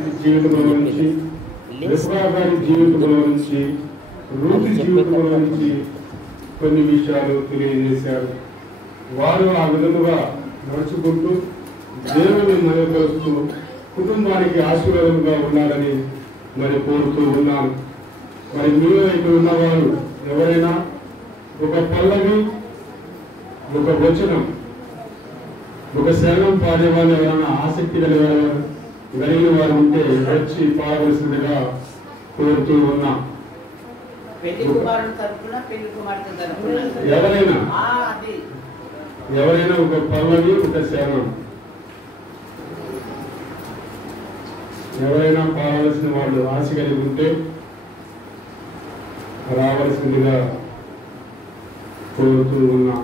జీవితంలో నుంచి, విశ్వాసారి జీవితంలో నుంచి, రూతి జీవితంలో నుంచి కొన్ని విషయాలు తెలియజేశారు. వారు ఆ విధముగా నడుచుకుంటూ దేవుని మహిమపరుస్తూ కుటుంబానికి ఆశీర్వాదంగా ఉండాలని మరి కోరుతూ ఉన్నాను. మరి మీలో ఇక్కడ ఉన్నవారు ఎవరైనా ఒక పల్లవి, ఒక వచనం, ఒక శరణం పాడే వాళ్ళు ఎవరైనా ఆసక్తి కలిగిన వారు ఉంటే వచ్చి పాడవలసిందిగా కోరుతూ ఉన్నాం. ఎవరైనా ఒక పల్లవి, ఒక శరణం ఎవరైనా పాడవలసిన వాళ్ళు ఆశ కలిగి ఉంటే రావాల్సిందిగా కోరుతూ ఉన్నాం.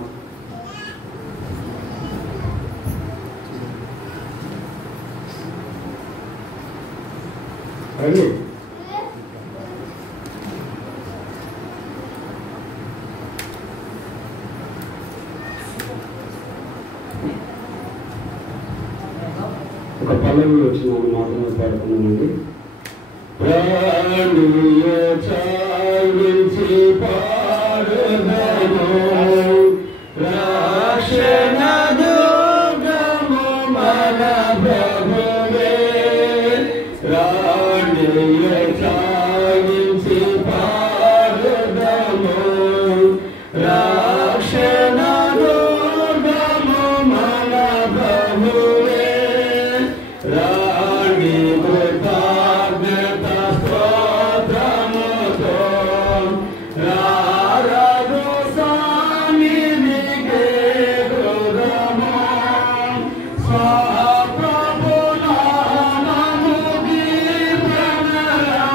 అది ఒక పల్లవి వచ్చిన మాత్రమే పాడుతున్నామండి. ప్రాణుల చాలించి పాడుదను రక్షణ దుర్గము మన ప్రభువే. ప్రాణుల చాలించి పాడుదను రక్షణ దుర్గము మన ప్రభువే. రాణి కృతజ్ఞత స్తోత్రముతో రారదు సన్నిధికి హృదయము. స్వప్రభు నామము కీర్తనగా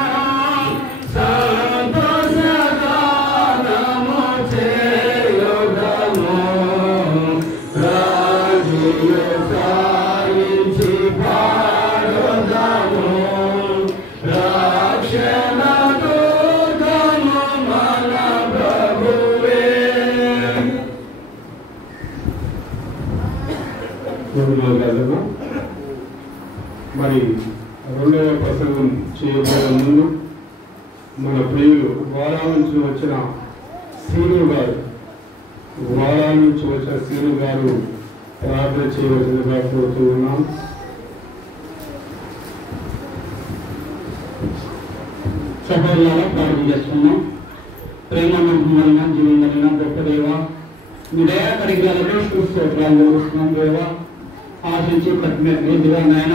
సంతోషగానము చేయుదము. రాజుల సాగించి పాడుదము రక్షణ దుర్గము మన ప్రభువే. మరి రెండవ ప్రసంగం చేయబోయే ముందు మన ప్రియులు వారాల నుంచి వచ్చిన సీను గారు ప్రార్థన చేయవలసిందిగా కోరుతూ ఉన్నాం. సహోదరులారా, ప్రార్థన చేస్తున్నాం. ప్రేమమైన జీవన గొప్ప దేవ, మీ దయా కరిగాలతో స్తోత్రాలు జరుగుతున్నాం. దేవ ఆశించి ప్రతిగా నాయన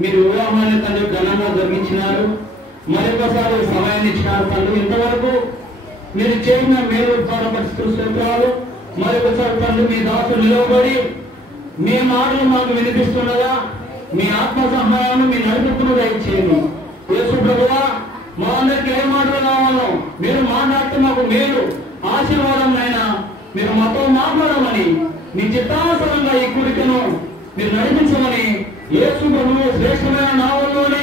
మీరు వివాహాన్ని తండ్రి ఘనంగా జరిగించినారు. మరొకసారి సమయాన్ని ఇచ్చినారు తండ్రి. ఇంతవరకు మీరు చేసిన మేలు పరిస్థితులు స్తోత్రాలు. మరొకసారి తండ్రి మీ దాసులు నిలవబడి మీ మాటలు మాకు వినిపిస్తున్నదా, మీ ఆత్మ సహాయాన్ని మీ నడుపుతున్నదా ఇచ్చేయండి. యేసు ప్రభువా, మా అందరికి ఏ మాటలు కావాలో మీరు మాట్లాడితే మాకు మేలు ఆశీర్వాదం అయినా మీరు మాతో మాట్లాడమని మీ చిత్తానుసారంగా ఈ కుడికను మీరు నడిపించమని యేసు ప్రభువు శ్రేష్టమైన నామంలోనే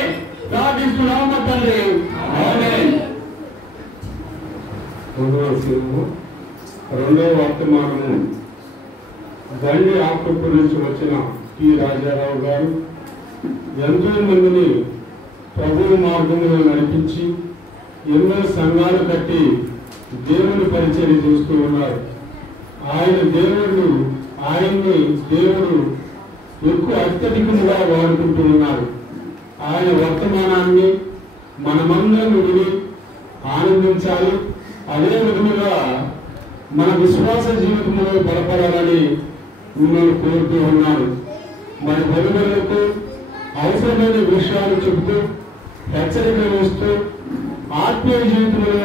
ప్రార్థిస్తున్నాము మా తండ్రి. ఆమేన్. రెండవ వర్తమానము దండి ఆకుపూర్ నుంచి వచ్చిన టి రాజారావు గారు ఎంతో మందిని ప్రభువు మార్గంలో నడిపించి ఎన్నో సంఘాలు కట్టి దేవుని పరిచయం చేస్తూ ఉన్నారు. ఆయన్ని దేవుడు ఎక్కువ అత్యధికంగా వాడుకుంటూ ఉన్నారు. ఆయన వర్తమానాన్ని మనమందరం విని ఆనందించాలి. అదే విధముగా మన విశ్వాస జీవితంలో బలపడాలని మిమ్మల్ని కోరుతూ ఉన్నాను. మరి బలులకు అవసరమైన విషయాలు చెబుతూ హెచ్చరిక వేస్తూ ఆత్మీయ జీవితంలో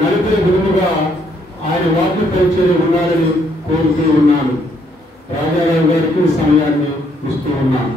నడిపే విధముగా ఆయన వాక్య పరిచయం ఉండాలని కోరుతూ ఉన్నాను. రాజారావు గారికి సమయాన్ని ఇస్తూ ఉన్నాను.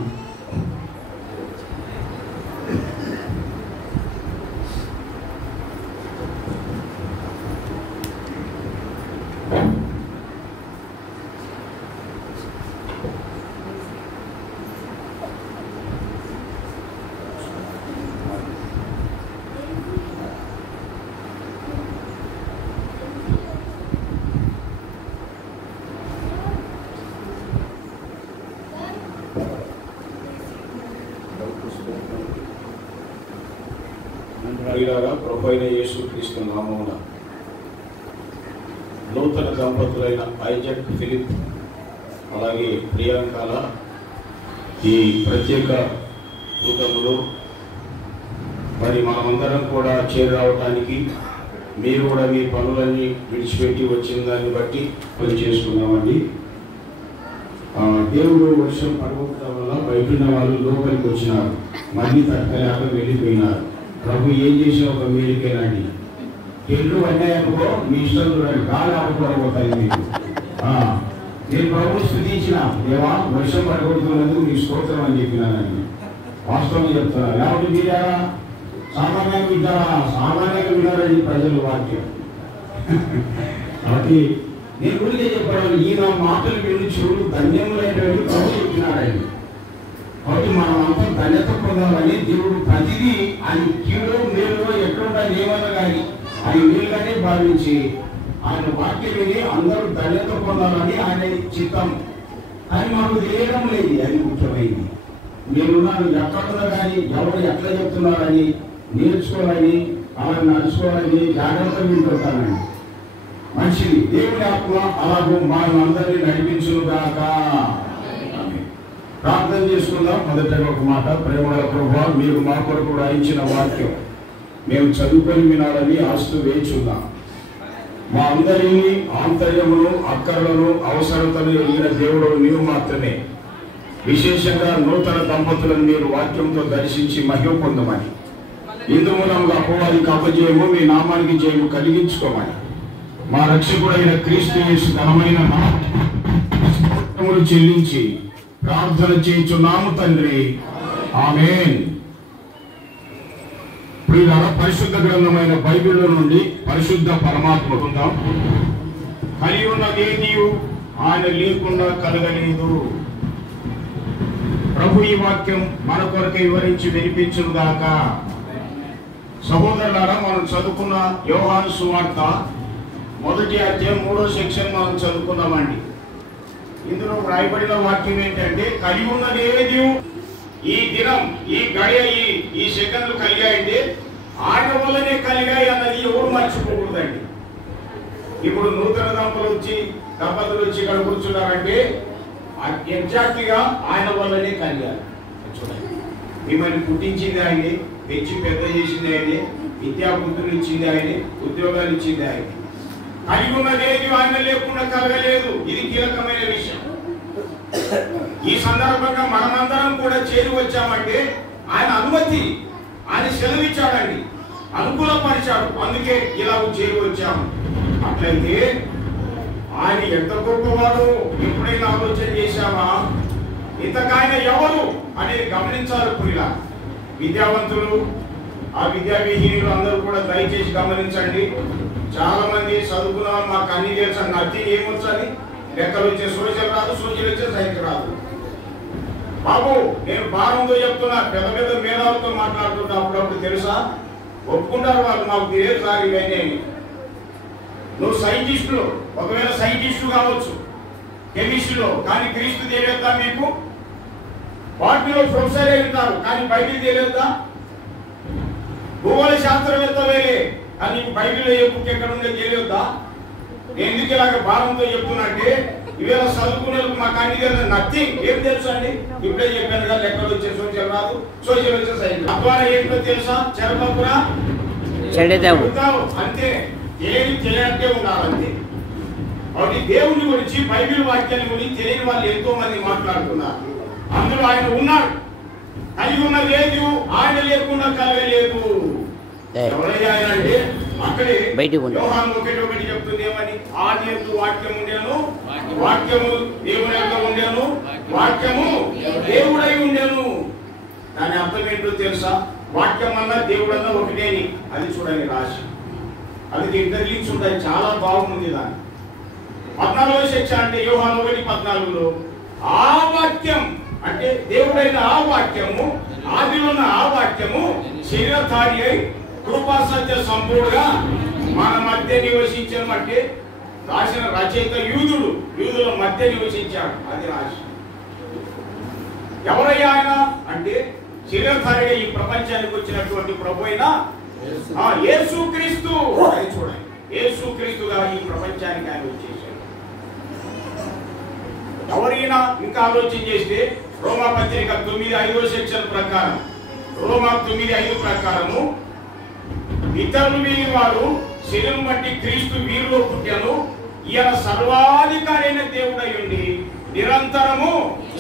ప్రభువైన యేసుక్రీస్తు నామమున నూతన దంపతులైన ఐజాక్ ఫిలిప్ అలాగే ప్రియాంకల ఈ ప్రత్యేక కూటములో మరి మనమందరం కూడా చేరావటానికి మీరు కూడా మీ పనులన్నీ విడిచిపెట్టి వచ్చిన దాన్ని బట్టి పని చేసుకున్నామండి. దేవుడు వర్షం పడగొట్టడం వల్ల బయట ఉన్న వాళ్ళు లోపలికి వచ్చినారు, మళ్ళీ తక్కలేక వెళ్ళిపోయినారు. ప్రభు ఏం చేసిన ఒక మేలుకేనండి, ఎల్లు అన్నాయనుకో మీ ఇష్టం చూడండి, గాలి ఆడుకోవడపోతాయి మీకు. నేను ప్రభు స్తుతించిన దేవా వర్షం పడగొడుతున్నందుకు మీ స్తోత్రం అని చెప్పినానండి. వాస్తవం చెప్తున్నా, లేకపోతే మీరా సామాన్యంగా వినారండి ప్రజలు వాక్యం. కాబట్టి నేను ఊరికే చెప్పాను, ఈయన మాటలు విని చూడు ధన్యములైనటువంటి ప్రభు చెప్పినాడండి. కాబట్టి మనం అంతా ధన్యత పొందాలని దేవుడు ప్రతిదీ ఆయన కీడో మేలులో ఎట్లుంటా ఏమన్నా కానీ ఆయన మేలుగానే భావించి ఆయన వాక్యం విని అందరూ ధన్యత పొందాలని ఆయన చిత్తం. కానీ మనకు తెలియడం లేదు, అది ముఖ్యమైనది. మీరున్నారు ఎక్కడున్నా కానీ ఎవరు ఎట్లా చెప్తున్నారని నేర్చుకోవాలని అలా నడుచుకోవాలని జాగ్రత్తగా వింటుంటానండి. మంచిది, దేవుడి ఆత్మ అలాగూ మనందరినీ నడిపించుగాక. ప్రార్థన చేసుకుందాం. మొదటగా ఒక మాట, ప్రేమల ప్రభువా మీరు మా కొరకు రాయించిన వాక్యం మేము చదువుకొని వినాలని ఆస్తూ వేచున్నాం. మా అందరినీ ఆంతర్యమును అక్కర్లను అవసరతను ఎరిగిన దేవుడు నీవు మాత్రమే. విశేషంగా నూతన దంపతులను మీరు వాక్యంతో దర్శించి మహిమ పొందమని, ఇందు మూలంగా అపవాదికి అపజయము మీ నామానికి జయము కలిగించుకోమని, మా రక్షకుడైన క్రీస్తు యేసు ఘనమైన నామములు చెల్లించి ప్రార్థన చేయుచున్నాము తండ్రి, ఆమేన్. ప్రియులారా, పరిశుద్ధ గ్రంథమైన బైబిల్లో నుండి పరిశుద్ధ పరమాత్మ పొందాం. కలిగి ఉన్నదేది ఆయన లేకుండా కలగలేదు. ప్రభు ఈ వాక్యం మన కొరకు వివరించి వినిపించుగాక. సహోదరులారా, మనం చదువుకున్న యోహాను సువార్త 1వ అధ్యాయం 3వ సెక్షన్ మనం చదువుకున్నామండి. ఇందులో రాయబడిన వాక్యం ఏంటంటే, కలిగి ఉన్నదేది ఈ దినం ఈ గడియ ఈ సెకండ్లు కలిగాయంటే ఆయన వల్లనే కలిగాయి అన్నది ఎవరు మర్చిపోకూడదండి. ఇప్పుడు నూతన దంపతులు వచ్చి ఇక్కడ కూర్చున్నారంటే ఎగ్జాక్ట్ గా ఆయన వల్లనే కలిగారు. చూడండి, మిమ్మల్ని పుట్టించింది ఆయనే, పెంచి పెద్ద చేసింది ఆయనే, విద్యాబుద్ధులు ఇచ్చింది ఆయనే, ఉద్యోగాలు ఇచ్చింది ఆయనే. కలిగి ఉన్నదేది ఆయన లేకుండా కలగలేదు. ఇది కీలకమైన విషయం. ఈ సందర్భంగా మనమందరం కూడా చేరి వచ్చామంటే ఆయన అనుమతి, ఆయన సెలవిచ్చాడండి, అనుకూలపరిచాడు. అందుకే ఇలా చేరి వచ్చాము. అట్లయితే ఆయన ఎంత గొప్పవాడు ఎప్పుడైనా ఆలోచన చేశామా? ఇంతకాయన ఎవరు అనేది గమనించాలి. పురిలా విద్యావంతులు, ఆ విద్యావిహీనులు అందరూ కూడా దయచేసి గమనించండి. చాలా మంది చదువుకున్నాం, మాకు అన్ని తెలుసు, నచ్చి ఏమొచ్చని లెక్కలు వచ్చే సోషల్ రాదు, సోషల్ వచ్చే సైన్స్ రాదు. బాబు నేను భారంతో చెప్తున్నా, పెద్ద పెద్ద మేధావులతో మాట్లాడుతున్నా అప్పుడప్పుడు తెలుసా, ఒప్పుకుంటారు వాళ్ళు, మాకు తెలియదు సార్ ఇవన్నీ. నువ్వు సైంటిస్టులు, ఒకవేళ సైంటిస్టు కావచ్చు కెమిస్ట్రీలో, కానీ క్రీస్తు తెలియద్దా మీకు? వాటిలో ప్రొఫెసర్ ఉంటారు కానీ బైబిల్ తెలియద్దా? భూగోళ శాస్త్రవేత్త వేరే కానీ నీకు బైబిల్లో ఏ బుక్ ఎక్కడ ఉందో తెలియద్దా? ఎందుకు ఇలాగ భారంతో చెప్తున్నా అంటే, ఇవేళ చదువుకునే మాకు అన్ని తెలుసు, నథింగ్. ఏం తెలుసు అండి? ఇప్పుడే చెప్పాను కదా, లెక్కలు వచ్చే సోషల్ రాదు, సోషల్ వచ్చే సైన్స్. అద్వారా ఏంటో తెలుసా? చెరపపురా అంతే, ఏది తెలియటే ఉండాలంతే. కాబట్టి దేవుని గురించి, బైబిల్ వాక్యాన్ని గురించి తెలియని వాళ్ళు ఎంతో మంది మాట్లాడుతున్నారు. అందులో ఆయన ఉన్నాడు. కలిగి ఉన్నది ఏది ఆయన లేకుండా కలగలేదు. ఎవరైనా ఆయన అంటే అక్కడే యోహాను 1:1 చెప్తుంది ఏమని? ఆది యందు వాక్యం ఉండేను, వాక్యము దేవుని యొక్క ఉండేను, వాక్యము దేవుడై ఉండేను. దాని అర్థం ఏంటో తెలుసా? వాక్యం అన్నా దేవుడు అన్నా ఒకటేని. అది చూడండి రాశి, అది ఇద్దరు లింక్స్ ఉంటాయి. చాలా బాగుంది. దాన్ని 14వ సెక్షన్ అంటే యోహాను 1:14లో ఆ వాక్యం అంటే దేవుడైన ఆ వాక్యము, ఆదిలో ఉన్న ఆ వాక్యము శరీరధారి అయి కృపా సత్య సంపూర్ణంగా మన మధ్య నివసించడం. అంటే రాసిన రచయిత యూదుల మధ్య నివసించాడు. అది రాసి ఎవరయ్యా ఆయన అంటే శరీరధారిగా ఈ ప్రపంచానికి వచ్చినటువంటి ప్రభు అయిన యేసుక్రీస్తు. అది చూడండి, యేసుక్రీస్తుగా ఈ ప్రపంచానికి ఆయన వచ్చేసాడు. ఎవరైనా ఇంకా ఆలోచన చేస్తే రోమా పత్రిక 9:5 సెక్షన్ ప్రకారం, రోమా 9:5 ప్రకారము, ఇతరులు వీరి వారు శరీరం బట్టి క్రీస్తు వీరిలో పుట్టాను, ఈయన సర్వాధికారి అయిన దేవుడై ఉండి నిరంతరము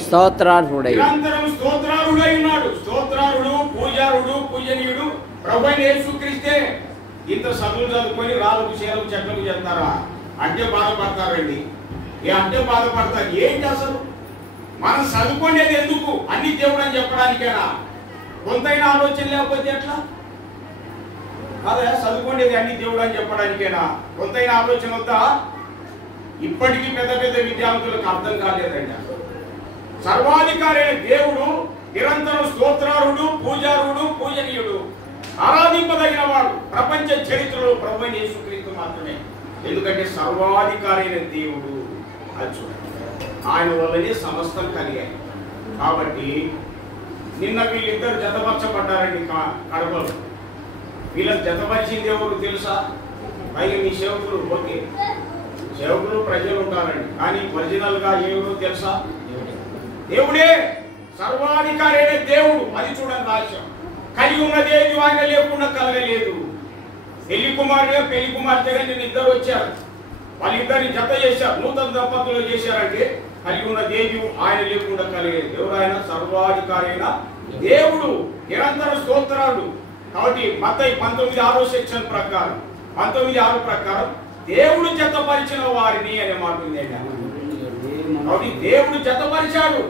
స్తోత్రారుడై ఉన్నాడు. స్తోత్రారుడు, పూజారుడు, పూజనీయుడు ప్రభు అయిన యేసుక్రీస్తే. ఇంత చదువులు చదువుకొని రాళ్ళకు చీరకు చెట్లకు చెప్తారా అంటే బాధపడతారండి. అంటే బాధపడతారు. ఏంటి అసలు మనం చదువుకునేది ఎందుకు? అన్ని దేవుడు అని చెప్పడానికేనా? కొంతైనా ఆలోచన లేకపోతే ఎట్లా? అదే చదువుకునేది అన్ని దేవుడు అని చెప్పడానికేనా? కొంతైనా ఆలోచన వద్దా? ఇప్పటికీ పెద్ద పెద్ద విద్యార్థులకు అర్థం కాలేదండి. సర్వాధికారి అయిన దేవుడు నిరంతరం స్తోత్రారుడు, పూజారుడు, పూజనీయుడు, ఆరాధింపదగిన వాడు ప్రపంచ చరిత్రలో ప్రభు అయిన యేసుక్రీస్తు మాత్రమే. ఎందుకంటే సర్వాధికారి అయిన దేవుడు. అది చూడండి, ఆయన వల్లనే సమస్తం కలిగాయి. కాబట్టి నిన్న వీళ్ళిద్దరు జతపరచబడ్డారండి కడపలో. వీళ్ళకి జతపరిచింది ఎవరు తెలుసా? పైగా మీ సేవకులు. ఓకే, సేవకులు ప్రజలు ఉంటారండి, కానీ ఒరిజినల్ గా ఎవరు తెలుసా? దేవుడే, సర్వాధికారి అయిన దేవుడు. అది చూడండి రాజ్యం కలిగి ఉన్నదేది ఆయన లేకుండా కలగలేదు. పెళ్లి కుమారుడుగా పెళ్లి కుమార్తెగా నేను ఇద్దరు వచ్చారు, వాళ్ళిద్దరిని జత చేశారు, నూతన దంపతులు చేశారంటే కలిగి ఉన్న దేవి ఆయన లేకుండా కలిగేది. ఎవరు ఆయన? సర్వాధికారి అయిన దేవుడు, నిరంతర స్తోత్రాడు. కాబట్టి మత్తయి 19:6 సెక్షన్ ప్రకారం, 19:6 ప్రకారం దేవుడు జతపరిచిన వారిని అనే మాట ఉంది. కాబట్టి దేవుడు జతపరిచాడు.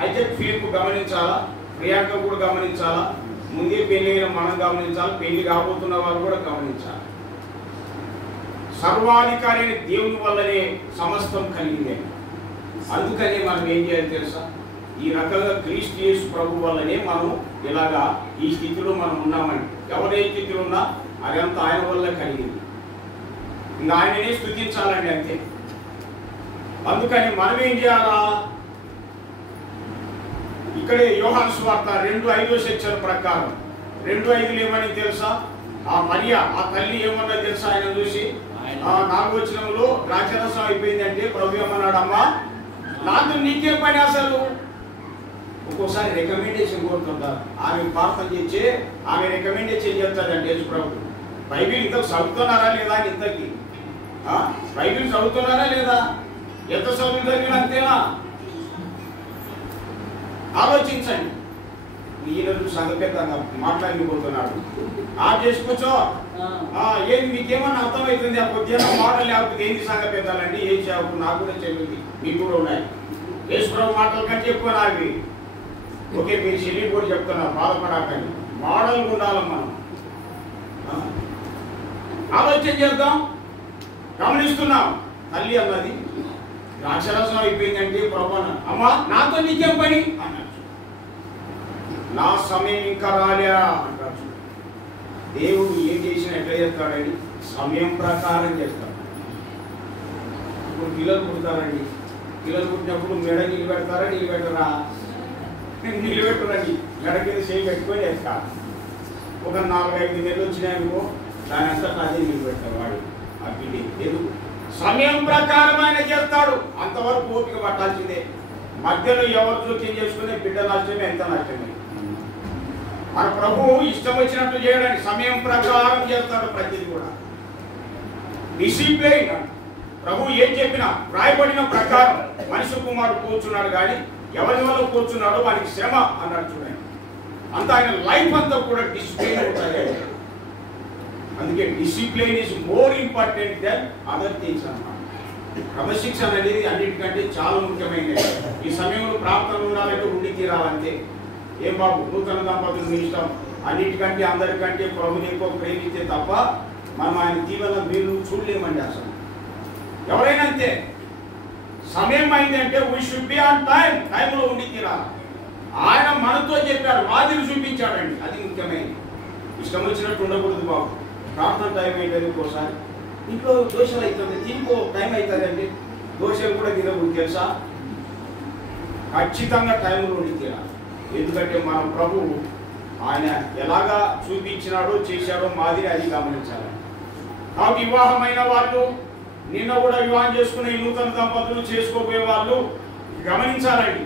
అయితే ఫిలిప్ గమనించాలా, ప్రియాంక కూడా గమనించాలా, ముందే పెళ్లి అయిన మనం గమనించాలి, పెళ్లి కాబోతున్న వారు కూడా గమనించాలి. సర్వాధికారి అయిన దేవుని వల్లనే సమస్తం కలిగింది. అందుకనే మనం ఏం చేయాలి తెలుసా? ఈ రకంగా క్రీస్తు యేసు ప్రభు వల్లనే మనం ఇలాగా ఈ స్థితిలో మనం ఉన్నామండి. ఎవరే స్థితిలో ఉన్నా అదంతా ఆయన వల్ల కలిగింది. ఇంకా ఆయననే స్తుతించాలండి, అంతే. అందుకని మనం ఏం చేయాలా? ఇక్కడే యోహాను సువార్త 2:5 సెక్షన్ ప్రకారం 2:5 ఏమని తెలుసా? ఆ మరియ, ఆ తల్లి ఏమన్నా తెలుసా? ఆయన చూసి 4వ వచనంలో ద్రాక్షరసం అయిపోయిందంటే ప్రభు ఏమన్నాడు? అమ్మా, నాతో నీకే పని అసలు. ఒక్కోసారి రికమెండేషన్ కోరుతుంటారు. ఆమె ప్రార్థన చేసి ఆమె రికమెండేషన్ చేస్తాడంటే యేసు ప్రభు. బైబిల్ ఇంతకు చదువుతున్నారా లేదా? ఇంతకి బైబిల్ చదువుతున్నారా లేదా? ఎంత చదువు చదివినా అంతేనా? ఆలోచించండి. ఈరోజు సంగపేతంగా మాట్లాడిపోతున్నాడు. చేసుకోవచ్చో ఏది మీకేమన్నా అర్థమవుతుంది? ఆ కొద్దిగా మాటలు లేకపోతే ఏంటి సంగపేతాలండి? ఏం చేయకు, నాకు కూడా చెల్లింది, మీకు కూడా ఉన్నాయి. యేసుప్రభు మాటల కంటే ఎక్కువ నావి. ఓకే, మీరు చెల్లి కూడా చెప్తున్నారు, బాధపడాకండి. మోడల్ ఉండాలి మనం. ఆలోచన చేద్దాం. గమనిస్తున్నాం. తల్లి అన్నది ద్రాక్షరసం అయిపోయిందంటే ప్రభు అమ్మా, నాతో నీకేం పని అన్నాడు. నా సమయం ఇంకా రాలే అంటాడు. దేవుడు ఏం చేసినా ఎట్లా చేస్తాడండి? సమయం ప్రకారం చేస్తాడు. ఇప్పుడు పిల్లలు పుడతారండి. పిల్లలు పుట్టినప్పుడు మెడ నీళ్ళు పెడతారా? నీళ్ళు పెట్టరా? నీళ్ళు పెట్టురండి. మెడ కింద చేయి పెట్టుకొని వేస్తారు. ఒక 4-5 నెలలు వచ్చినాయనుకో, దాని అంతా అదే నీళ్ళు పెడతారు వాడు. ఆ పిల్లి ఎందుకు? సమయం ప్రకారం ఆయన చేస్తాడు. అంతవరకు ఓపిక పట్టాల్సిందే. మధ్యలో ఎవరు జోక్యం చేసుకునే బిడ్డ నష్టమే, ఎంత నష్టమే. మన ప్రభువు ఇష్టం వచ్చినట్లు చేయడానికి సమయం ప్రకారం చేస్తాడు ప్రతిదీ కూడా. డిసిప్లైన్. ప్రభు ఏం చెప్పినా రాయబడిన ప్రకారం మనిషి కుమారుడు కూర్చున్నాడు, కానీ ఎవరి వల్ల కూర్చున్నాడో వానికి శ్రమ అన్నాడు. చూడండి, అంత ఆయన లైఫ్ అంతా కూడా డిసిప్లైన్ అవుతాయి. అందుకే discipline is more important than other things అన్నమాట. క్రమశిక్షణ అనేది అన్నిటికంటే చాలా ముఖ్యమైనది. ఈ సమయంలో ప్రార్థన ఉండాలంటే ఉండి తీరాలంతే. ఏం బాబు, నూతన దంపతులు మీ ఇష్టం, అన్నిటికంటే అందరికంటే ప్రభుని ఎక్కువ ప్రేమిస్తే తప్ప మనం ఆయన దీవెన మీరు చూడలేమండి. అసలు ఎవరైనా అంతే. సమయం అయిందంటే we should be on time. టైంలో ఉండి తీరాలి. ఆయన మనతో చెప్పాడు, మాదిరి చూపించాడండి. అది ముఖ్యమైనది. ఇష్టం వచ్చినట్టు ఉండకూడదు బాబు. ప్రార్థన టైం అయ్యేది ఒక్కోసారి ఇంట్లో దోషలు అవుతుంది, తినుకో టైం అవుతుంది అండి. దోషలు కూడా తినకూడదు తెలుసా? ఖచ్చితంగా టైంలో ఉండి తీరాలి. ఎందుకంటే మన ప్రభు ఆయన ఎలాగా చూపించినాడో చేశాడో మాదిరి అది గమనించాలి. కాబట్టి వివాహమైన వాళ్ళు, నిన్న కూడా వివాహం చేసుకునే నూతన దంపతులు, చేసుకోబోయే వాళ్ళు గమనించాలండి.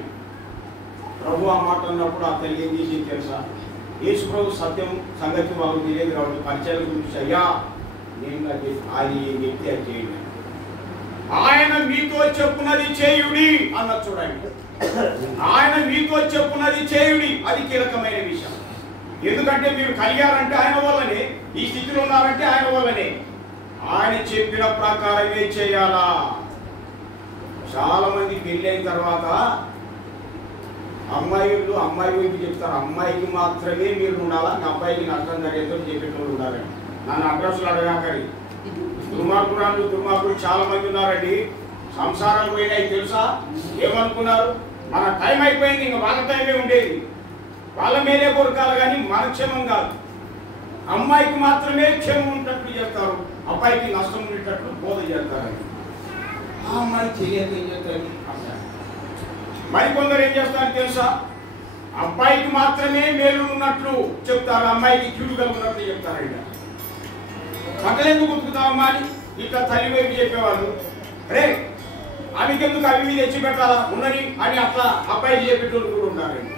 ప్రభు ఆ మాట అన్నప్పుడు ఆ తల్లి ఏం చేసింది తెలుసా? యేసు ప్రభు సత్యం సంగతి వాళ్ళకు తెలియదు కాబట్టి పరిచయాల గురించి, అయ్యా నేను అది వ్యక్తి అది చేయండి, ఆయన మీతో చెప్పున్నది చేయుడి అన్నది. చూడండి, ఆయన మీతో చెప్పున్నది చేయుడి, అది కీలకమైన విషయం. ఎందుకంటే మీరు కలిగారంటే ఆయన వల్లనే, ఈ స్థితిలో ఉన్నారంటే ఆయన వల్లనే. ఆయన చెప్పిన ప్రకారమే చేయాలా. చాలా మంది పెళ్ళి అయిన తర్వాత అమ్మాయి వైపు చెప్తారు, అమ్మాయికి మాత్రమే మీరు ఉండాలా, అబ్బాయికి నష్టం జరిగేదని చెప్పేటోళ్ళు ఉండాలండి. నన్ను అడ్రస్లు అడగాకరి. దుర్మార్గులు చాలా మంది ఉన్నారండి. సంసారాలు పోయినాయి తెలుసా? ఏమనుకున్నారు? మన టైం అయిపోయింది, ఇంకా వాళ్ళ టైమే ఉండేది, వాళ్ళ మీదే కొరకాలి కానీ మన క్షేమం కాదు. అమ్మాయికి మాత్రమే క్షేమం ఉన్నట్లు చేస్తారు, అబ్బాయికి నష్టం ఉండేటట్లు బోధ చేస్తారండి. ఆ అమ్మాయి తెలియదు ఏం చేస్తారు. మరికొందరు ఏం చేస్తారు తెలుసా? అబ్బాయికి మాత్రమే మేలు ఉన్నట్లు చెప్తారు, అమ్మాయికి కీడు ఉన్నట్లు చెప్తారండి. కట్టలేందుకు గుర్తుకుతావమ్మా అని ఇట్లా తల్లి వైపు చెప్పేవాళ్ళు. రే ఆమెకెందుకు అవి మీద తెచ్చి పెట్టాలా ఉన్నది అని అట్లా అబ్బాయికి చెప్పేటోళ్ళు కూడా ఉంటారండి.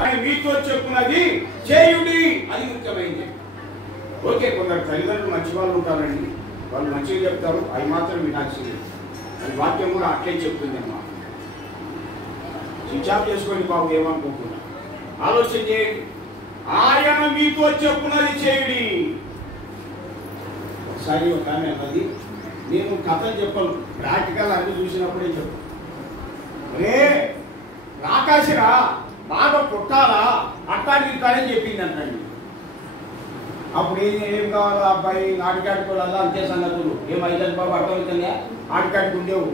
అని మీతో చెప్పున్నది చేయుడి, అది ముఖ్యమైనది. ఓకే, కొందరు తల్లిదండ్రులు మంచి వాళ్ళు ఉంటారండి, వాళ్ళు మంచిగా చెప్తారు, అవి మాత్రం వినాల్సింది. అది వాక్యం కూడా అట్లే చెప్తుంది అమ్మా. స్విచ్ చేసుకోండి బాబు, ఏమనుకోకుండా ఆలోచన చేయండి. ఆయన మీతో చెప్పున్నది చేయుడి. ఒకసారి ఒక ఆమె అన్నది, నేను కథలు చెప్పను, ప్రాక్టికల్ అన్ని చూసినప్పుడే చెప్పు. రే రాకాశిరా బాగా పుట్టాలా అట్టానికి ఇట్టాడని చెప్పింది అంటండి. అప్పుడు ఏం కావాలో అబ్బాయి నాటికాడుకోవాలా అంతే సంగతులు. ఏమైతే బాబు అర్థమవుతుందా? నాటికాడికి ఉండేవు.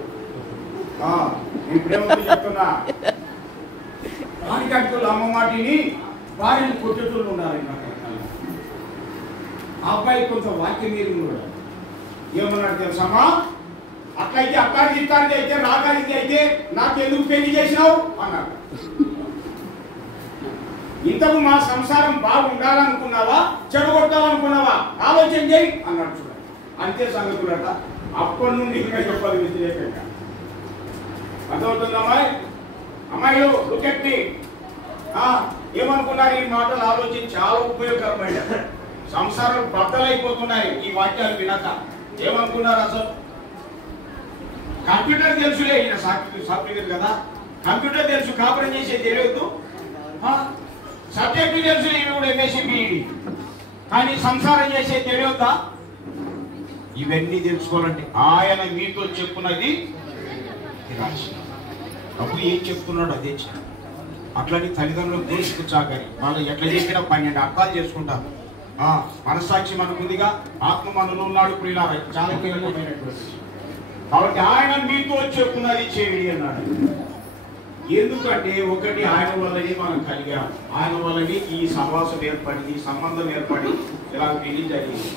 నేను ప్రేమతో చెప్తున్నా, నాటికాడుకోలు అమ్మ మాటిని వారిని కొట్టేటోళ్ళు ఉండాలి. ఆ అబ్బాయి కొంత వాక్యం మీద కూడా ఏమన్నాడు తెలుసమ్మా? అట్లయితే అట్టానికి ఇట్టానికి అయితే రాకానికి అయితే నాకెందుకు పెళ్లి చేసినావు అన్నాడు. ఇంతకు మా సంసారం బాగుండాలనుకున్నావా, చెడగొట్టాలనుకున్నావా, ఆలోచన చేయి అన్నాడు. చూడండి, అంతే సంగతులట. అప్పటి నుండి ఇంకా చెప్పాలి వ్యతిరేకంగా. అర్థమవుతుందమ్మా? అమ్మాయిలు లుకెట్టి ఏమనుకున్నారు? ఈ మాటలు ఆలోచన చాలా ఉపయోగకరమైన. సంసారాలు బద్దలైపోతున్నాయి ఈ వాక్యాలు వినక. ఏమనుకున్నారు అసలు? కంప్యూటర్ తెలుసులే, ఈయన సాఫ్ట్వేర్ కదా, కంప్యూటర్ తెలుసు, కాపురం చేసే తెలియదు. సబ్జెక్టు తెలుసు, ఇవి కూడా ఎంఎస్సీ బీఈడి, కానీ సంసారం చేసే తెలియద్దా? ఇవన్నీ తెలుసుకోవాలంటే ఆయన మీతో చెప్పున్నది అప్పుడు ఏం చెప్తున్నాడు అదే చెప్పు. అట్లని తల్లిదండ్రులు దోషించాకని వాళ్ళు ఎట్లా చెప్పినా 12 అర్థాలు చేసుకుంటారు. మనస్సాక్షి మనకుందిగా, ఆత్మ మనలో ఉన్నాడు. ప్రియులారా, చాలా కీలకమైనటువంటి. కాబట్టి ఆయన మీతో చెప్పున్నది చేయండి అన్నాడు. ఎందుకంటే ఒకటి, ఆయన వల్లనే మనం కలిగాం, ఆయన వల్లనే ఈ సహవాసం ఏర్పడింది, సంబంధం ఏర్పడి ఇలా పెళ్లి జరిగింది.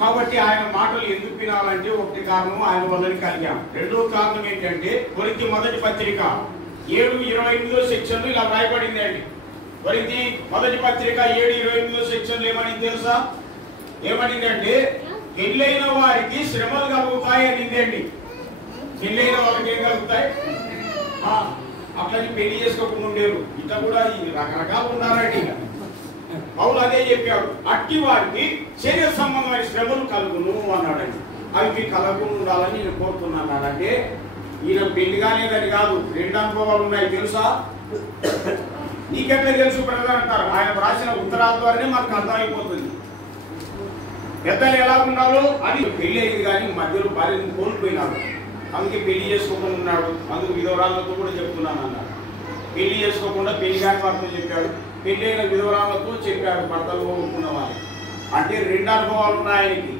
కాబట్టి ఆయన మాటలు ఎందుకు వినాలంటే ఒకటి కారణం, ఆయన వల్లని కలిగాం. రెండో కారణం ఏంటంటే కొరింథీ మొదటి పత్రిక 7:28 సెక్షన్లు ఇలా రాయబడింది అండి. కొరింథీ మొదటి పత్రిక 7:28 సెక్షన్లు ఏమని తెలుసా? ఏమనిందంటే పెళ్ళైన వారికి శ్రమలు కలుగుతాయి అనింది అండి. పెళ్ళైన వాళ్ళకి ఏం కలుగుతాయి? అట్లని పెళ్లి చేసుకోకుండా ఉండేరు, ఇట్లా కూడా రకరకాలు ఉన్నారండి. పౌలు అదే చెప్పాడు, అట్టి వారికి శరీర సంబంధమైన శ్రమలు కలుగును అన్నాడండి. అవి మీకు కలగకుండా ఉండాలని నేను కోరుతున్నాను. అంటే ఈయన పెళ్లి కాలేదని కాదు, 2 అనుభవాలు ఉన్నాయి తెలుసా? నీకెట్లా తెలుసు బ్రదర్ అంటారు. ఆయన రాసిన ఉత్తరాల ద్వారానే మనకు అర్థమైపోతుంది పెద్దలు ఎలా ఉండాలో. అది పెళ్లి అయింది కానీ మధ్యలో భార్యను కోల్పోయినాడు, అందుకే పెళ్లి చేసుకోకుండా ఉన్నాడు. అందుకు విధవరాలతో కూడా చెప్తున్నాను అన్నాడు. పెళ్లి చేసుకోకుండా పెళ్లి కాని వారితో చెప్పాడు, పెళ్లి అయిన విధవరాలతో చెప్పాడు, భర్తలు కోరుకున్న వారికి. అంటే 2 అనుభవాలు ఉన్నాయి ఆయనకి.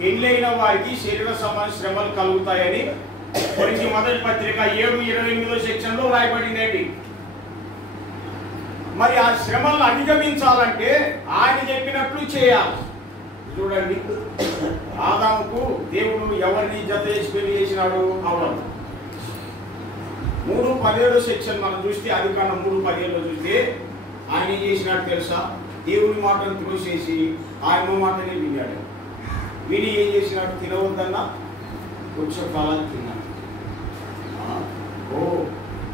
పెళ్లి అయిన వారికి శరీర సంబంధ శ్రమలు కలుగుతాయని కొరింథీ మొదటి పత్రిక 7:28 సెక్షన్లో రాయబడిందండి. మరి ఆ శ్రమలను అధిగమించాలంటే ఆయన చెప్పినట్లు చేయాలి. చూడండి, ఆదాముకు దేవుడు ఎవరిని జత చేసి పెళ్లి చేసినాడు? అవ్వను. 3:17 సెక్షన్ మనం చూస్తే, అది కన్నా 3:17 చూస్తే ఆయన ఏం చేసినాడు తెలుసా? దేవుని మాటను త్రోసేసి ఆయన మాటనే విన్నాడు. విని ఏం చేసినాడు? తినవద్దన్నా వృక్ష ఫలాలు తిన్నాడు.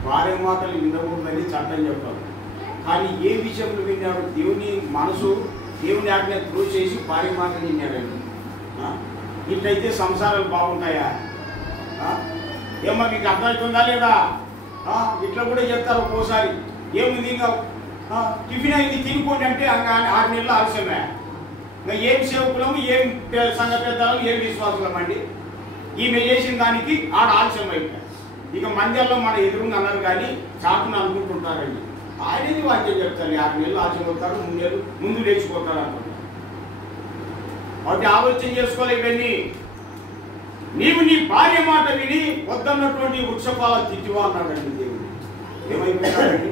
భార్య మాటలు వినకూడదని చట్టం చెప్పాలి. కానీ ఏ విషయంలో విన్నాడు? దేవుని మనసు, దేవుని ఆజ్ఞ త్రోసేసి భార్య మాటలు విన్నాడండి. ఇట్లయితే సంసారాలు బాగుంటాయా? ఏమో మీకు అర్థమవుతుందా లేదా? ఇట్లా కూడా చెప్తారు ఒక్కోసారి. ఏముంది ఇంకా టిఫిన్ అయింది తినుకోండి అంటే 6 నెలలు ఆలస్యమే. ఇంకా ఏం సేవకులము, ఏం సంఘ పెద్దలు, ఏం విశ్వాసులం అండి? ఈమె చేసిన దానికి ఆలస్యం అయిపోయాయి. ఇక మందిలో మన ఎదురుగా అన్నారు కానీ చాటును అనుకుంటుంటారండి. ఆయనది వాక్యం చెప్తారు. 6 నెలలు ఆలస్యం అవుతారు, 3 నెలలు ముందు లేచిపోతారు అనుకుంటారు. కాబట్టి ఆలోచన చేసుకోవాలి ఇవన్నీ. నీవు నీ భార్య మాట విని వద్దన్నటువంటి వృక్షఫలాలు తిట్టివా అన్నాడండి దేవుడు. ఏమైపోయినాడండి?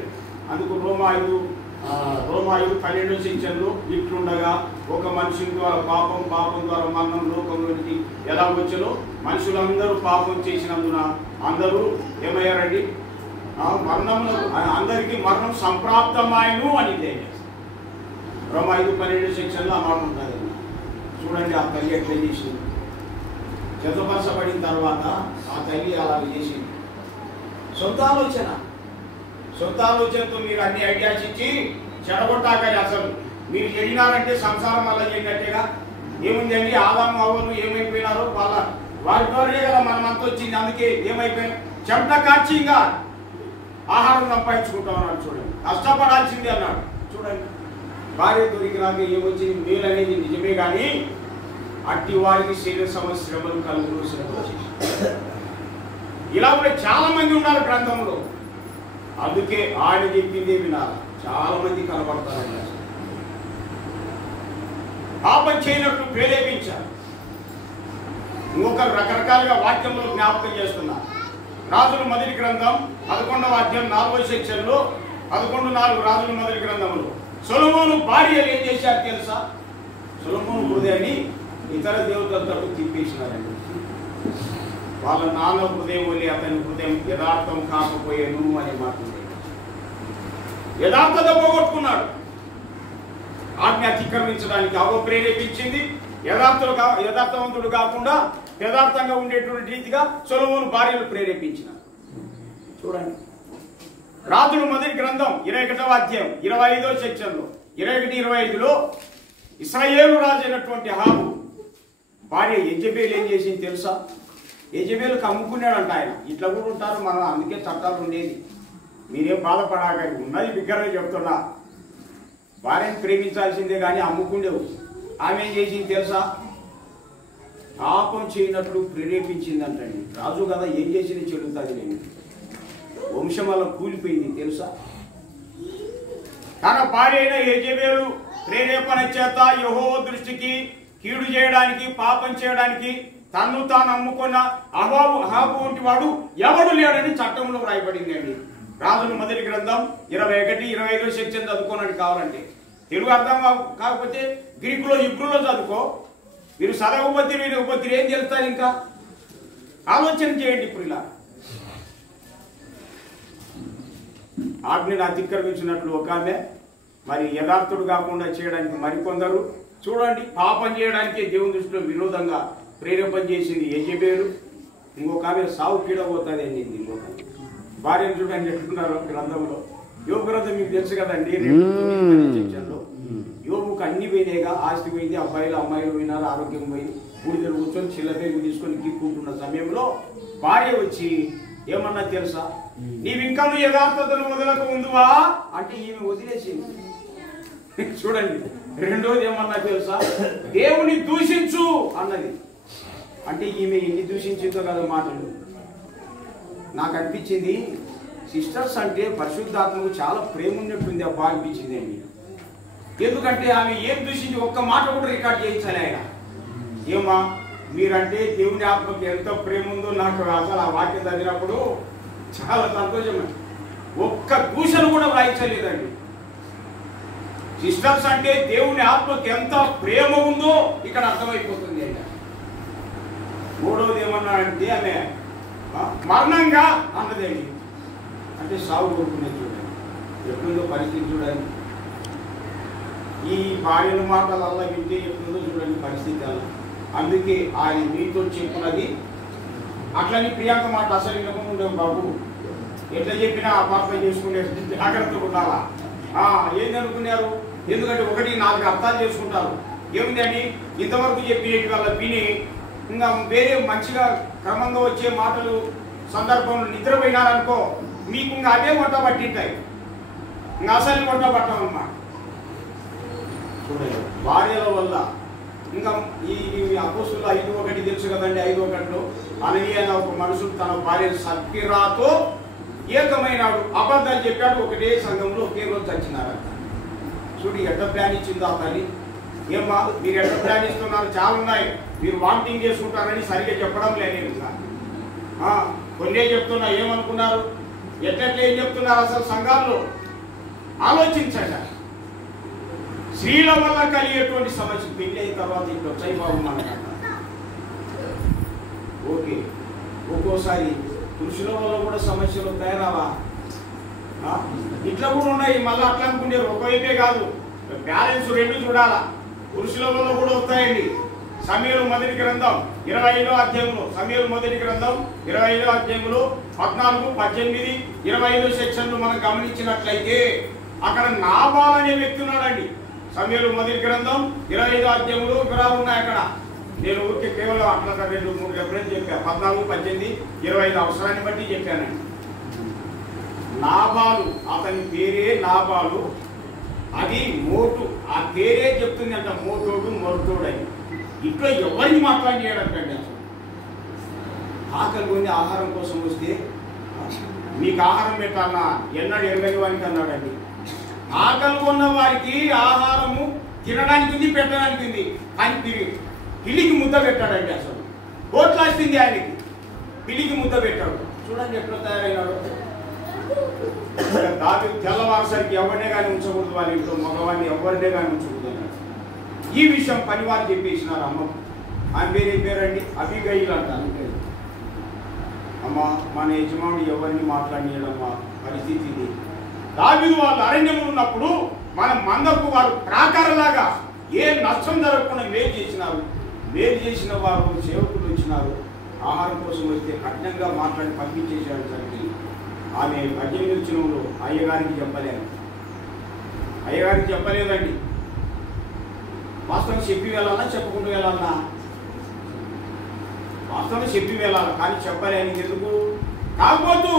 అందుకు రోమా 5:12 సెక్షన్లో ఇట్లుండగా ఒక మనిషి ద్వారా పాపం ద్వారా మరణం లోకంలోనికి ఎలా వచ్చారో మనుషులందరూ పాపం చేసినందున అందరూ ఏమయ్యారండి? మరణంలో అందరికీ మరణం సంప్రాప్తమాయను అని రోమా 5:12 సెక్షన్లో ఆ మాట ఉంటుంది. చూడండి ఆ తల్లి ఎట్లా చేసింది. జతపరచబడిన తర్వాత ఆ తల్లి అలా చేసింది. సొంత ఆలోచనతో మీరు అన్ని ఐడియాస్ ఇచ్చి చెడగొట్టాకని అసలు మీరు చెడినారంటే సంసారం వల్ల చేసినట్టేగా. ఏముందండి? ఆదాము అవ్వను ఏమైపోయినారో వారి ద్వారానే కదా మనమంతా వచ్చింది. అందుకే ఏమైపోయినా చెమట కాచి ఇంకా ఆహారం సంపాదించుకుంటాం అన్నాడు. చూడండి, కష్టపడాల్సింది అన్నాడు. చూడండి, భార్య దొరికినాక ఏమొచ్చింది? మేలు అనేది నిజమే కానీ అట్టి వారికి శరీర సమస్యలు కలుగురు. ఇలా కూడా చాలా మంది ఉన్నారు గ్రంథంలో. అందుకే ఆయన చెప్పిందే వినాలి. చాలా మంది కనబడతారండి. పాపం చేయనట్లు ప్రేరేపించారు. ఇంకొకరు రకరకాలుగా వాక్యంలో జ్ఞాపకం చేస్తున్నారు. రాజుల మొదటి గ్రంథం 11వ అధ్యాయం 4వ సెక్షన్లో 11:4 రాజుల మొదటి గ్రంథంలో సొలొమోను భార్యలు ఏం చేశారు తెలుసా? సొలొమోను హృదయాన్ని ఇతర దేవతలతో తిప్పేసినారండి. వాళ్ళ నాన్న హృదయం వల్లి అతని హృదయం యథార్థం కాకపోయాను అనే మాట. యథార్థత పోగొట్టుకున్నాడు. ఆజ్ఞ అతిక్రమించడానికి అవ ప్రేరేపించింది. యథార్థవంతుడు కాకుండా యథార్థంగా ఉండేటువంటి రీతిగా సొలొమోను భార్యలు ప్రేరేపించినారు. చూడండి, రాజుల మొదటి గ్రంథం 21వ అధ్యాయం 25వ సెక్షన్లో 21:25లో ఇశ్రాయేలు రాజు అయినటువంటి అహాబు భార్య యెజెబెలు ఏం చేసింది తెలుసా? యెజెబెలుకి అమ్ముకున్నాడంట ఆయన. ఇట్లా కూడా ఉంటారు మనం, అందుకే చట్టాలు ఉండేది. మీరేం బాధపడాలి, ఉన్నది బిగ్గరగా చెప్తున్నా. భార్యను ప్రేమించాల్సిందే కానీ అమ్ముకుండేవు. ఆమె ఏం చేసింది తెలుసా? పాపం చేయనట్లు ప్రేరేపించిందంటండి. రాజు కదా, ఏం చేసింది చెడుతుంది. నేను వంశం వల్ల కూలిపోయింది తెలుసా? తన భార్య అయిన యెజెబెలు ప్రేరేపణ చేత యెహోవా దృష్టికి కీడు చేయడానికి, పాపం చేయడానికి తన్ను తాను అమ్ముకున్న అహాబు వంటి వాడు ఎవడు లేడని చట్టంలో రాయబడింది అండి. రాజుల మొదటి గ్రంథం 21-25 సెక్షన్ చదువుకోనండి కావాలంటే. తెలుగు అర్థం కాకపోతే గ్రీకులో హిబ్రూలో చదువుకో. మీరు చదవకపోతే వినకపోతే ఏం తెలుస్తారు? ఇంకా ఆలోచన చేయండి. ఇప్పుడు ఇలా ఆజ్ఞను అతిక్రమించినట్లు ఒక ఆమె, మరి యథార్థుడు కాకుండా చేయడానికి మరికొందరు. చూడండి, పాపం చేయడానికి దేవుని దృష్టిలో విరోధంగా ప్రేరేపణ చేసింది యెజెబెలు. ఇంకొక ఆమె సావు కీడబోతుంది అని ఇంకొక భార్యను చూడండి ఎట్లున్నారు గ్రంథంలో. యోబు గ్రంథం మీకు తెలుసు కదండి. 2:9 సెక్షన్లో యోబుకు అన్ని పోయినాయిగా. ఆస్తి పోయింది, అబ్బాయిలు అమ్మాయిలు పోయినారు, ఆరోగ్యం పోయి బూడిదలు కూర్చొని చిల్లపేగు తీసుకొని గిక్కుంటున్న సమయంలో భార్య వచ్చి ఏమన్నా తెలుసా? నీవింకా యథార్థతను వదలకు ముందువా అంటే ఈమె వదిలేసింది. చూడండి, రెండోది ఏమన్నా తెలుసా? దేవుని దూషించు అన్నది. అంటే ఈమె ఎన్ని దూషించిందో కదా మాటలు. నాకు అనిపించింది సిస్టర్స్ అంటే పరిశుద్ధాత్మకు చాలా ప్రేమ ఉన్నట్టుంది అబ్బా అనిపించింది అండి. ఎందుకంటే ఆమె ఏం దూషించి ఒక్క మాట కూడా రికార్డ్ చేయించాలి ఆయన. ఏమా మీరంటే దేవుని ఆత్మకి ఎంత ప్రేమ ఉందో నాకు అసలు ఆ వాక్యం చదివినప్పుడు చాలా సంతోషం. ఒక్క దూషణ కూడా వ్రాయించలేదండి. సిస్టర్స్ అంటే దేవుని ఆత్మకి ఎంత ప్రేమ ఉందో ఇక్కడ అర్థమైపోతుంది అండి. మూడవది ఏమన్నా అంటే ఆమె మరణంగా అన్నదేంటి? అంటే సాగు కొడుకునేది చూడండి, ఎప్పుడో పరిస్థితి చూడండి. ఈ భార్యల మాటలల్లా వింటే ఎప్పుడో చూడండి పరిస్థితి అలా. అందుకే ఆయన మీతో చెప్పున్నది అట్లని ప్రియాంక మాట అసలు వినకుండా బాబు ఎట్లా చెప్పినా అపార్థం చేసుకునే జాగ్రత్తగా ఉండాలా. ఏంది అనుకున్నారు? ఎందుకంటే 1-4 అర్థాలు చేసుకుంటారు. ఏమిటండి ఇంతవరకు చెప్పినట్టు వల్ల విని ఇంకా వేరే మంచిగా క్రమంగా వచ్చే మాటలు సందర్భంలో నిద్రపోయినారనుకో మీకు ఇంకా అవే వంట పట్టింటాయి, ఇంకా అసలు వంట పట్టామన్నమాట. చూడండి భార్యల వల్ల ఇంకా ఈ అపోస్తులు 5:1 తెలుసు కదండి. 5:1 అననీయ అనే ఒక మనుషుడు తన భార్య సప్ఫిరాతో ఏకమైనాడు, అబద్ధాలు చెప్పాడు, ఒకటే సంఘంలో ఒకే రోజు చచ్చినారంట. చూడు ఎట్ట ప్లాన్ ఇచ్చిందో ఆ తల్లి. ఏమ్మా మీరు ఎట్ట ప్లాన్ ఇస్తున్నారు, చాలా ఉన్నాయి, మీరు వామిటింగ్ చేసుకుంటారని సరిగ్గా చెప్పడం లేదు. ఇంకా కొన్నే చెప్తున్నా, ఏమనుకున్నారు, ఎట్లెట్లా ఏం చెప్తున్నారు అసలు సంఘాల్లో ఆలోచించండి. స్త్రీల వల్ల కలిగేటువంటి సమస్య పెళ్లి అయిన తర్వాత ఇప్పుడు వచ్చాయి బాబు మనకు. ఓకే ఒక్కోసారి పురుషుల వల్ల కూడా సమస్యలు తయారావా, ఇట్లా కూడా ఉన్నాయి. మళ్ళీ అట్లా అనుకుంటారు, ఒకవైపే కాదు, బ్యాలెన్స్ 2 చూడాలా. పురుషుల వల్ల కూడా వస్తాయండి. సమూయేలు మొదటి గ్రంథం 25వ అధ్యాయంలో, సమూయేలు మొదటి గ్రంథం 25వ అధ్యాయంలో 14, 18, 25 సెక్షన్లు మనం గమనించినట్లయితే అక్కడ నాబాల్ అనే వ్యక్తి ఉన్నాడండి. సమూయేలు మొదటి గ్రంథం 25వ అధ్యాయంలో వివరాలు ఉన్నాయి అక్కడ. నేను ఊరికే కేవలం అట్లా 2-3 రెఫరెన్స్ చెప్పాను. 14, 18, 25 అవసరాన్ని బట్టి చెప్పానండి. నాబాలు, అతని పేరే నాబాలు, అది మోటు, ఆ పేరే చెప్తుంది అంట, మోటోడు మొరటోడు అని. ఇట్లా ఎవరిని మాట్లాడియాడంటండి. అసలు ఆకలి కొన్ని ఆహారం కోసం వస్తే మీకు ఆహారం పెట్టాలన్నా ఎన్నడు ఎరగని వారికి అన్నాడండి. ఆకలి కొన్న వారికి ఆహారము తినడానికి ఉంది, పెట్టడానికి ఉంది, అని పిల్లికి ముద్ద పెట్టాడండి. అసలు కోట్లాస్తుంది ఆయనకి, పిల్లికి ముద్ద పెట్టాడు. చూడండి ఎట్లా తయారైనాడు. దావి తెల్లవారుసరికి ఎవరినే కానీ ఉంచకూడదు, వాళ్ళ ఇంట్లో మగవాడిని ఎవరినే కానీ ఉంచకూడదు అన్నాడు. ఈ విషయం పనివారు చెప్పేసినారు. అమ్మ ఆయన పేరండి అబీగయిల్ అంటారు. అమ్మ మన యజమానుడు ఎవరిని మాట్లాడియడమ్మా, పరిస్థితి ఇది. దావీదు వాళ్ళు అరణ్యంలో ఉన్నప్పుడు మన మందకు వారు ప్రాకారలాగా ఏ నష్టం జరగకుండా మేలు చేసినారు. మేలు చేసిన వారు సేవకులు వచ్చినారు, ఆహారం కోసం వస్తే కఠినంగా మాట్లాడి పంపించేసాడు. సరికి ఆమె 18 వచ్చినంలో అయ్యగారికి చెప్పలేదండి. వాస్తవం చెప్పి వెళ్ళాలా, చెప్పకుండా వెళ్ళాలన్నా? వాస్తవం చెప్పి వెళ్ళాలి, కానీ చెప్పలేని ఎందుకు? కాకపోతూ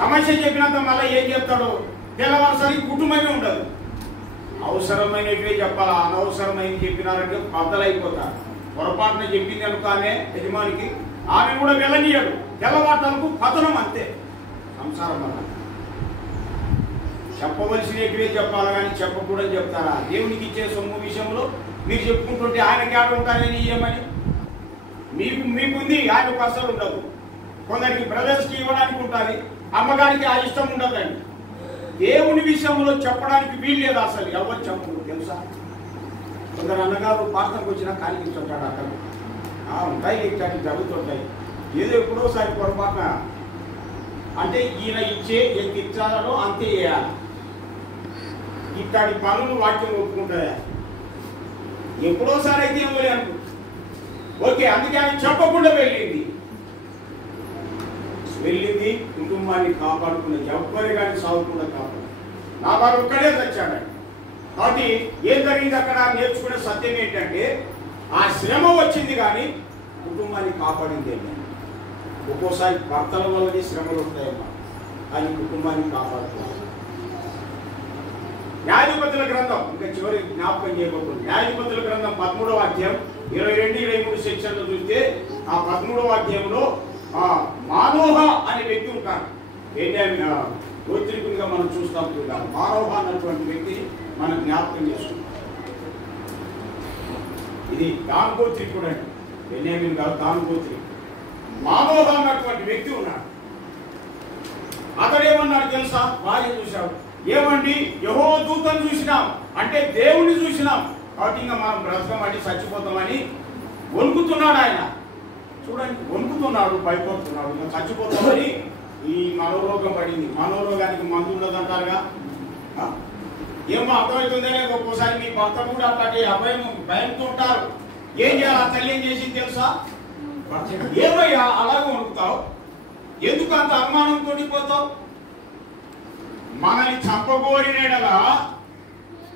సమస్య చెప్పినంత మళ్ళీ ఏం చెప్తాడు, తెల్లవారుసరికి కుటుంబమే ఉండదు. అవసరమైనవే చెప్పాలా, అనవసరమైనవి చెప్పినారంటే బద్దలైపోతారు. పొరపాటున చెప్పింది అనుకానే యజమానికి, ఆమె కూడా వెళ్ళనీయడు. తెల్లవాటలకు పతనం, అంతే సంసారం వల్ల. చెప్పవలసినవే చెప్పాలా కానీ చెప్పకూడదని చెప్తారా? దేవునికి ఇచ్చే సొమ్ము విషయంలో మీరు చెప్పుకుంటుంటే ఆయనకి ఆడ ఉంటారని ఇవ్వమని మీకుంది, ఆయనకు అసలు ఉండదు. కొందరికి బ్రదర్స్కి ఇవ్వడానికి ఉంటుంది, అమ్మగారికి ఆ ఇష్టం ఉండదండి. దేవుని విషయంలో చెప్పడానికి వీలు లేదు, అసలు ఎవరు చెప్పరు తెలుసా? కొందరు అన్నగారు పాత్రకు వచ్చినా కాలికి చెప్తాడు. అక్కడ ఉంటాయి, ఇట్లాంటి జరుగుతుంటాయి. ఏదో ఎప్పుడోసారి పొరపాటున అంటే ఈయన ఇచ్చే ఎంత ఇచ్చారో అంతే చేయాలి. ఇట్లాంటి పనులు వాక్యం ఒప్పుకుంటాయా? ఎప్పుడోసారి అయితే ఏమో అనుకో. ఓకే, అందుకే ఆయన చెప్పకుండా వెళ్ళింది. కుటుంబాన్ని కాపాడుకున్న ఎవ్వరి కానీ సాగుకుండా కాపాడు. నా వారు ఒక్కడే తెచ్చాడండి. కాబట్టి ఏం జరిగింది అక్కడ నేర్చుకునే సత్యం ఏంటంటే, ఆ శ్రమ వచ్చింది కానీ కుటుంబాన్ని కాపాడింది ఏంటంటే, ఒక్కోసారి భర్తల వల్లనే శ్రమలు ఉంటాయమ్మా, కానీ కుటుంబాన్ని కాపాడుకోవాలి. న్యాయాధిపతుల గ్రంథం, ఇంకా చివరి జ్ఞాపకం చేయబోతుంది. న్యాయాధిపతుల గ్రంథం 13వ అధ్యాయం 22-23 సెక్షన్లు చూస్తే, ఆ 13వ అధ్యాయంలో మానోహ అనే వ్యక్తి ఉంటాడు. గోత్రికునిగా మనం చూస్తాం. మానోహ అన్నటువంటి వ్యక్తి మనం జ్ఞాపకం చేసుకుంటాం. ఇది దాన్ గోత్రికుడు అండి, బెన్యామీన్ కాదు, దాన్ గోత్రికుడు. మానోహ అన్నటువంటి వ్యక్తి ఉన్నాడు. అతడేమన్నాడు తెలుసా? భార్య చూశాడు. ఏమండి, యెహోవా దూతను చూసినాం అంటే దేవుణ్ణి చూసినాం, కాబట్టి ఇంకా మనం బ్రతకమని చచ్చిపోతామని వణుకుతున్నాడు ఆయన. చూడండి, వణుకుతున్నాడు, భయపడుతున్నాడు, ఇంకా చచ్చిపోతామని ఈ మనోరోగం పడింది, మనోరోగానికి మందు ఉండదంటారుగా. ఏమో అర్థమవుతుందే లేదు. ఒక్కోసారి మీ భర్త కూడా అట్లాంటి భయంతో ఉంటారు. ఏం చేయాలి? ఆ తల్లి ఏం చేసింది తెలుసా? ఏమయ్యా అలాగే వణుకుతావు? ఎందుకు అంత అనుమానంతో పోతావు? మనల్ని చంపగోరినలా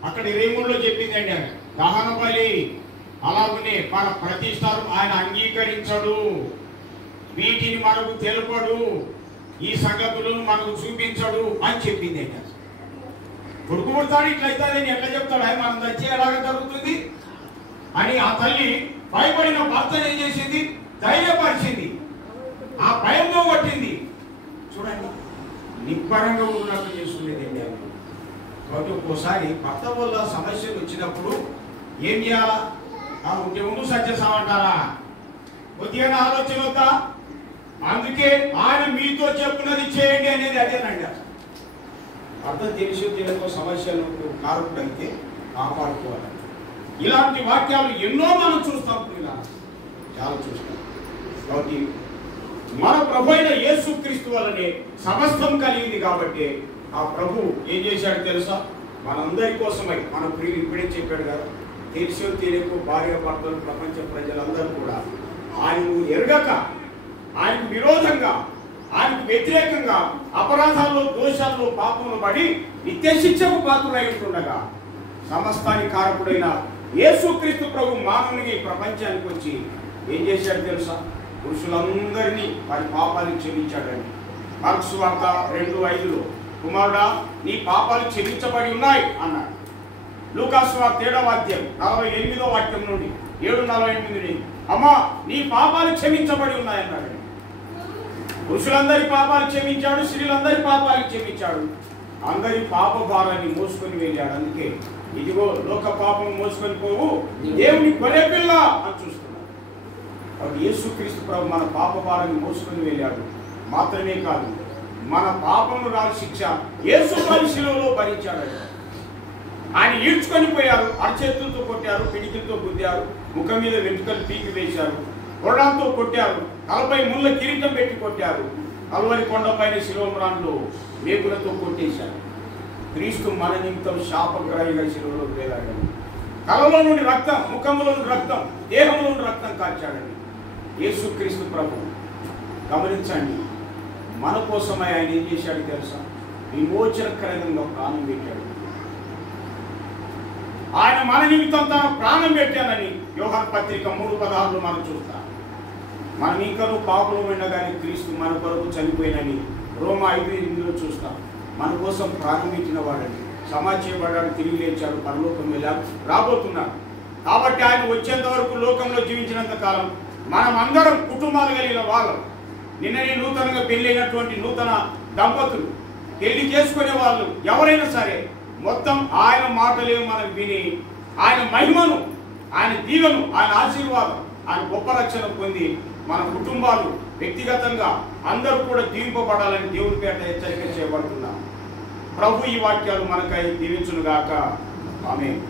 అక్కడ రేముల్లో చెప్పిందండి. దహన బలి అలాగనే మన ప్రతిష్టాలు ఆయన అంగీకరించడు, వీటిని మనకు తెలుపడు, ఈ సంగతులను మనకు చూపించడు అని చెప్పిందండి. కొడుకు పుడతాడు ఇట్లయితే ఎట్లా చెప్తాడు? ఆయన మనం తెచ్చి ఎలాగ జరుగుతుంది అని ఆ తల్లి భయపడిన భర్తను ఏం చేసింది? ధైర్యపరిచింది, ఆ భయంతో కొట్టింది. చూడండి, నిబ్బరంగా ఉన్నట్టు చేసుకునేదండి. కాబట్టి ఒక్కోసారి భర్త వల్ల సమస్యలు వచ్చినప్పుడు ఏం చేయాలా? ఉంటే ఉండు సత్యసామంటారా? కొద్దిగా ఆలోచన వద్దా? అందుకే ఆయన మీతో చెప్పున్నది చేయండి అనేది అదేనండి. అర్థం తెలిసి తెలియక సమస్యలకు కారకుడైతే కాపాడుకోవాలి. ఇలాంటి వాక్యాలు ఎన్నో మనం చూస్తాం, ఇలా చాలా చూస్తాం. కాబట్టి మన ప్రభు అయిన యేసుక్రీస్తు వల్లనే సమస్తం కలిగింది. కాబట్టి ఆ ప్రభు ఏం చేశాడు తెలుసా? మనందరి కోసమై మన ప్రియులు ఇప్పుడే చెప్పాడు కదా, తెలిసో తెలియకో భార్య భర్తలు ప్రపంచ ప్రజలందరూ కూడా ఆయనను ఎరగక, ఆయనకు విరోధంగా, ఆయనకు వ్యతిరేకంగా అపరాధాల్లో, దోషాల్లో, పాపంలో పడి నిత్య శిక్షకు పాత్రులై ఉంటుండగా సమస్తానికి కారకుడైన యేసుక్రీస్తు ప్రభు మానవునికి ప్రపంచానికి వచ్చి ఏం చేశాడు తెలుసా? పురుషులందరినీ వారి పాపాలు క్షమించాడండి. మార్కు సువార్త 2:5లో కుమారుడా నీ పాపాలు క్షమించబడి ఉన్నాయి అన్నాడు. లూకా సువార్త 7:48 వాక్యం నుండి 7:48 అమ్మా నీ పాపాలు క్షమించబడి ఉన్నాయి అన్నాడు. పురుషులందరి పాపాలు క్షమించాడు, స్త్రీలందరి పాపాలు క్షమించాడు, అందరి పాప భారాన్ని మోసుకొని వెళ్ళాడు. అందుకే ఇదిగో లోక పాపం మోసుకొని పోవు దేవుని గొర్రె పిల్ల అని చూస్తున్నాడు. యేసుక్రీస్తు ప్రభు మన పాప భారాన్ని మోసుకొని వెళ్ళాడు. మాత్రమే కాదు, మన పాపము రాని శిక్ష యేసు శిలువలో భరించాడు. ఆయన ఈడ్చుకొని పోయారు, అరచేతులతో కొట్టారు, పిడికిలతో గుద్దారు, ముఖం మీద వెంట్రుకలు పీకి వేశారు, కొరడాలతో కొట్టారు, తలపై ముళ్ళ కిరీటం పెట్టి కొట్టారు, కల్వరి కొండపైన శిలోమ్రాన్లో మేకులతో కొట్టేశారు. క్రీస్తు మన నిమిత్తం శాపగ్రాహిగా శిలువలో వేలాడండి. తలలో నుండి రక్తం, ముఖంలో నుండి రక్తం, దేహంలో నుండి రక్తం కాల్చాడండి యేసుక్రీస్తు ప్రభు. గమనించండి, మన కోసమై ఆయన ఏం చేశాడు తెలుసా? విమోచనకరంగా ప్రాణం పెట్టాడు. ఆయన మన నిమిత్తం తన ప్రాణం పెట్టానని యోహాను పత్రిక 3:16లో మనం చూస్తాం. మనం ఇంకనూ పాపంలో ఉండగానే క్రీస్తు మన కొరకు చనిపోయినని రోమా 5:8లో చూస్తాం. మన కోసం ప్రాణం పెట్టిన వాడని, సమాధి చేయబడ్డాడు, తిరిగి లేచాడు, పరలోకం వెళ్ళాడు, రాబోతున్నాడు. కాబట్టి ఆయన వచ్చేంత వరకు లోకంలో జీవించినంత కాలం మనం అందరం కుటుంబాలు కలిగిన వాళ్ళం. నిన్ననే నూతనంగా పెళ్ళైనటువంటి నూతన దంపతులు, పెళ్లి చేసుకునే వాళ్ళు ఎవరైనా సరే మొత్తం ఆయన మాటలే మనం విని ఆయన మహిమను, ఆయన దీవెను, ఆయన ఆశీర్వాదం, ఆయన గొప్ప రక్షణ పొంది మన కుటుంబాలు వ్యక్తిగతంగా అందరూ కూడా దీవింపబడాలని దేవుని పేట హెచ్చరిక చేయబడుతున్నాం. ప్రభు ఈ వాక్యాలు మనకై దీవించునుగాక. ఆమేన్.